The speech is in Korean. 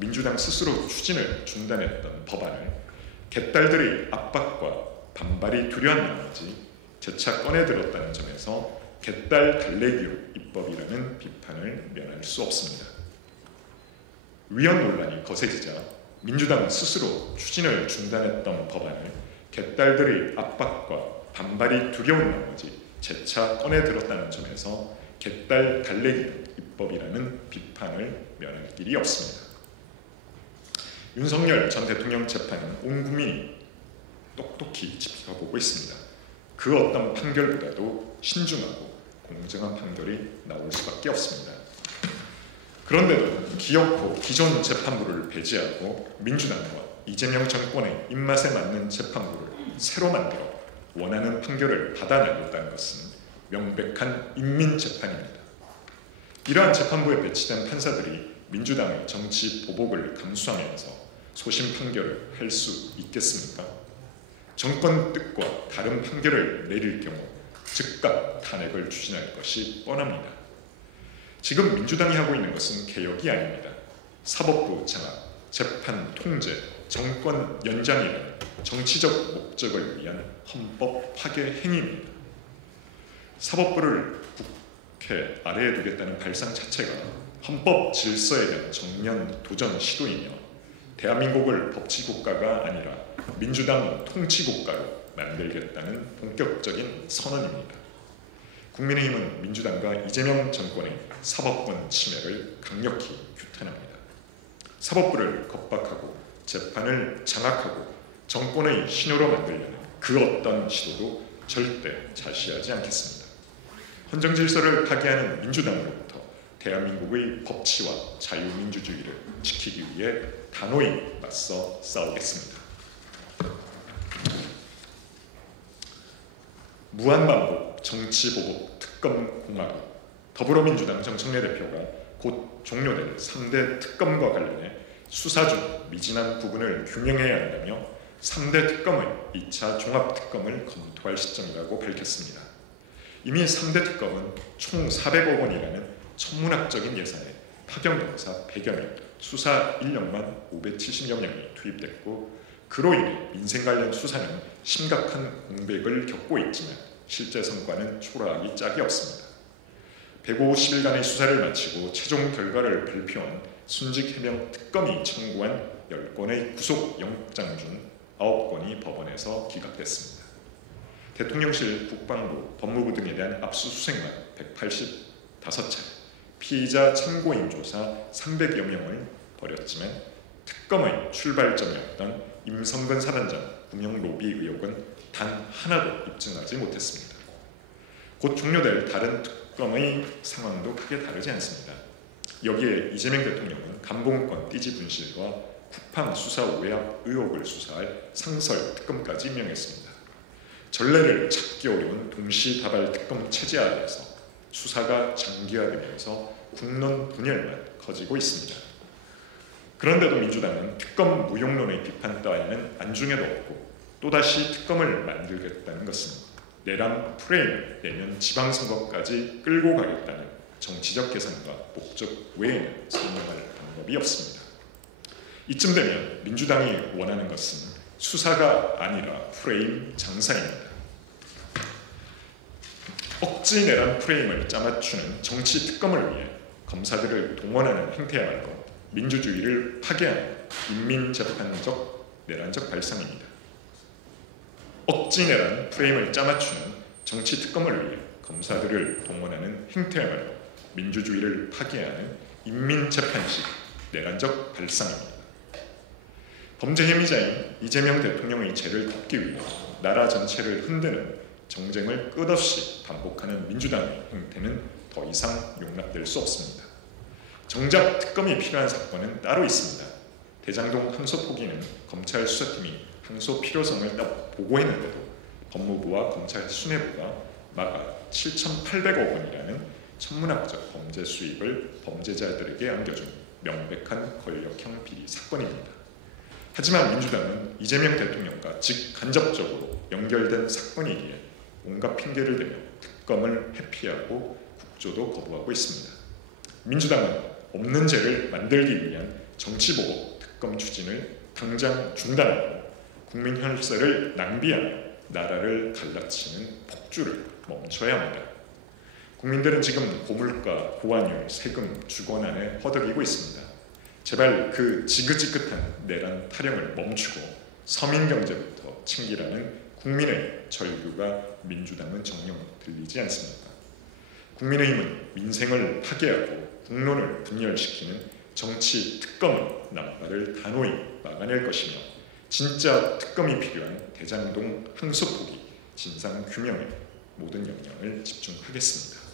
민주당 스스로 추진을 중단했던 법안을 개딸들의 압박과 반발이 두려운 나머지 재차 꺼내들었다는 점에서 개딸 달래기용 입법이라는 비판을 면할 수 없습니다. 위헌 논란이 거세지자 민주당 스스로 추진을 중단했던 법안을 개딸들의 압박과 반발이 두려운 나머지 재차 꺼내들었다는 점에서 개딸 달래기용 입법이라는 비판을 면할 길이 없습니다. 윤석열 전 대통령 재판은 온 국민이 똑똑히 지켜보고 있습니다. 그 어떤 판결보다도 신중하고 공정한 판결이 나올 수밖에 없습니다. 그런데도 기어코 기존 재판부를 배제하고 민주당과 이재명 정권의 입맛에 맞는 재판부를 새로 만들어 원하는 판결을 받아내겠다는 것은 명백한 인민재판입니다. 이러한 재판부에 배치된 판사들이 민주당의 정치 보복을 감수하면서 소심 판결을 할 수 있겠습니까? 정권 뜻과 다른 판결을 내릴 경우 즉각 탄핵을 추진할 것이 뻔합니다. 지금 민주당이 하고 있는 것은 개혁이 아닙니다. 사법부 장악, 재판 통제, 정권 연장이라는 정치적 목적을 위한 헌법 파괴 행위입니다. 사법부를 국회 아래에 두겠다는 발상 자체가 헌법 질서에 대한 정면 도전 시도이며 대한민국을 법치국가가 아니라 민주당 통치국가로 만들겠다는 본격적인 선언입니다. 국민의힘은 민주당과 이재명 정권의 사법권 침해를 강력히 규탄합니다. 사법부를 겁박하고 재판을 장악하고 정권의 신호로 만들려는 그 어떤 시도도 절대 자시하지 않겠습니다. 헌정 질서를 파괴하는 민주당으로부터 대한민국의 법치와 자유민주주의를 지키기 위해 단호히 맞서 싸우겠습니다. 무한반복 정치보복 특검공화국. 더불어민주당 정청래 대표가 곧 종료될 3대 특검과 관련해 수사 중 미진한 부분을 규명해야 한다며 3대 특검의 2차 종합특검을 검토할 시점이라고 밝혔습니다. 이미 3대 특검은 총 400억 원이라는 천문학적인 예산에 파견검사 100여 명, 수사 인력만 570여 명이 투입됐고 그로 인해 민생 관련 수사는 심각한 공백을 겪고 있지만 실제 성과는 초라하기 짝이 없습니다. 150일간의 수사를 마치고 최종 결과를 발표한 순직해명 특검이 청구한 10건의 구속영장 중 9건이 법원에서 기각됐습니다. 대통령실, 국방부, 법무부 등에 대한 압수수색만 185차례, 피의자 참고인 조사 300여 명을 벌였지만 특검의 출발점이었던 임성근 사단장 구명 로비 의혹은 단 하나도 입증하지 못했습니다. 곧 종료될 다른 특검의 상황도 크게 다르지 않습니다. 여기에 이재명 대통령은 감봉권 띠지 분실과 쿠팡 수사 오해약 의혹을 수사할 상설 특검까지 임명했습니다. 전례를 찾기 어려운 동시다발 특검 체제 아래에서 수사가 장기화되면서 국론 분열만 커지고 있습니다. 그런데도 민주당은 특검 무용론의 비판 따위는 안중에도 없고 또다시 특검을 만들겠다는 것은 내란 프레임을 내년 지방선거까지 끌고 가겠다는 정치적 계산과 목적 외에는 설명할 방법이 없습니다. 이쯤 되면 민주당이 원하는 것은 수사가 아니라 프레임 장사입니다. 억지 내란 프레임을 짜맞추는 정치 특검을 위해 검사들을 동원하는 행태야말로 민주주의를 파괴하는 인민재판적 내란적 발상입니다. 억지 내란 프레임을 짜맞추는 정치 특검을 위해 검사들을 동원하는 행태야말로 민주주의를 파괴하는 인민재판식 내란적 발상입니다. 범죄 혐의자인 이재명 대통령의 죄를 덮기 위해 나라 전체를 흔드는 정쟁을 끝없이 반복하는 민주당의 행태는 더 이상 용납될 수 없습니다. 정작 특검이 필요한 사건은 따로 있습니다. 대장동 항소 포기는 검찰 수사팀이 항소 필요성을 보고했는데도 법무부와 검찰 수뇌부가 막아 7,800억 원이라는 천문학적 범죄 수익을 범죄자들에게 안겨준 명백한 권력형 비리 사건입니다. 하지만 민주당은 이재명 대통령과 직간접적으로 연결된 사건이기에 온갖 핑계를 대며 특검을 회피하고 국조도 거부하고 있습니다. 민주당은 없는 죄를 만들기 위한 정치보복 특검 추진을 당장 중단하고 국민 혈세를 낭비하며 나라를 갈라치는 폭주를 멈춰야 합니다. 국민들은 지금 고물가, 고환율, 세금, 주거난에 허덕이고 있습니다. 제발 그 지긋지긋한 내란 타령을 멈추고 서민 경제부터 챙기라는 국민의 절규가 민주당은 정녕 들리지 않습니다. 국민의힘은 민생을 파괴하고 국론을 분열시키는 정치 특검의 남발을 단호히 막아낼 것이며 진짜 특검이 필요한 대장동 항소 포기 진상 규명에 모든 역량을 집중하겠습니다.